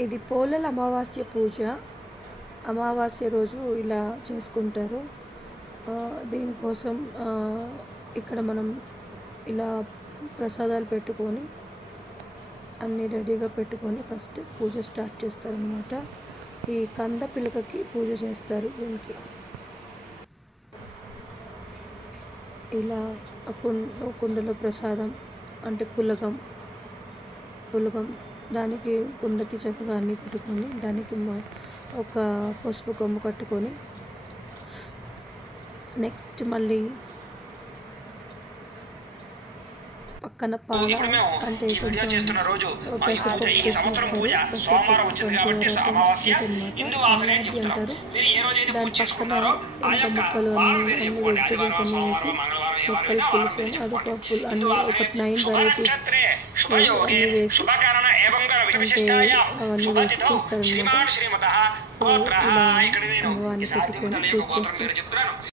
ఇది పోలల అమావాస్య పూజ. అమావాస్య రోజు ఇలా చేసుకుంటారు. దీనికోసం ఇక్కడ మనం ఇలా ప్రసాదాలు పెట్టుకొని అన్నీ రెడీగా పెట్టుకొని ఫస్ట్ పూజ స్టార్ట్ చేస్తారనమాట. ఈ కంద పిలకకి పూజ చేస్తారు. దీనికి ఇలా కుండలో ప్రసాదం అంటే పులగం దానికి కుండకి చక్కగా అన్నీ పెట్టుకొని దానికి ఒక పసుపు కొమ్ము కట్టుకొని నెక్స్ట్ మళ్ళీ పక్కన పాల అంటే అంటారు. దాని పక్కన ఇంకా ముక్కలు అన్ని వెజిటేబుల్స్ అన్నీ వేసి ముక్కలు పులుసు అదొక అన్ని ఒక 9 వెరైటీస్ అన్నీ వేసి అంటే అవన్నీ వేసి చేస్తారనమాట. సో ఇలా అమ్మవారిని పెట్టుకొని పూజ చేస్తారు.